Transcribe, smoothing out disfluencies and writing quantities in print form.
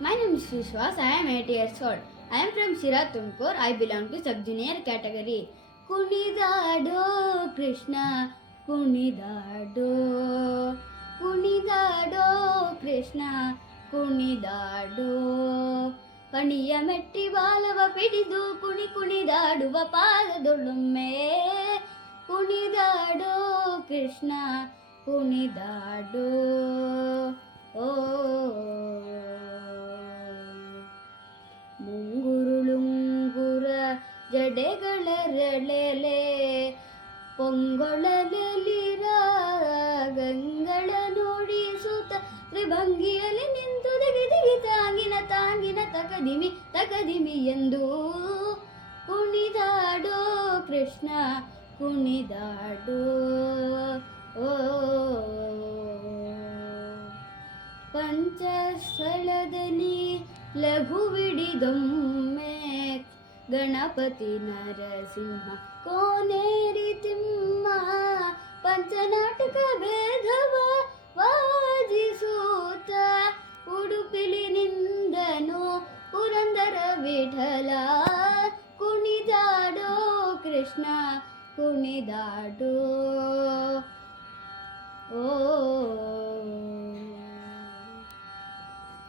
My name is Vishwas. I am 8 years old. I am from Shira Tumkur. I belong to sub-junior category. ಕುಣಿದಾಡೋ Krishna ಕುಣಿದಾಡೋ ಕುಣಿದಾಡೋ Krishna ಕುಣಿದಾಡೋ ಕಣಿಯ ಮೆಟ್ಟಿ ಬಾಲವ ಪಿಡಿದು ಕುಣಿದಾಡುವ ಪಾದದೊಳೊಮ್ಮೆ ಕುಣಿದಾಡೋ ಕೃಷ್ಣ ಕುಣಿದಾಡೋ ಓ ಮುಂಗುರುಳುಂಗುರ ಜಡೆಗಳರಳೆಲೆ ಪೊಂಗೊಳಲಿ ರಾಗಂಗಳ ನುಡಿಸುತ್ತ ತ್ರಿಭಂಗಿಯಲ್ಲಿ ನಿಂತು ದಿಗಿ ತಾಂಗಿನ ತಕದಿಮಿ ಎಂದು ಕುಣಿದಾಡೋ ಕೃಷ್ಣ ಕುಣಿದಾಡೋ ಓ ಪಂಚಸ್ಥಳದಲ್ಲಿ ಲಘುವಿಡಿದೊಮ್ಮೆ ಗಣಪತಿ ನರಸಿಂಹ ಕೋನೇರಿ ತಿಮ್ಮ ಪಂಚನಾಟಕ ಭೇದವ ವಾಜಿಸೂತ ಉಡುಪಿಲಿ ನಿಂದನು ಪುರಂದರ ವಿಠಲ ಕುಣಿದಾಡೋ ಕೃಷ್ಣ ಕುಣಿದಾಡೋ ಓ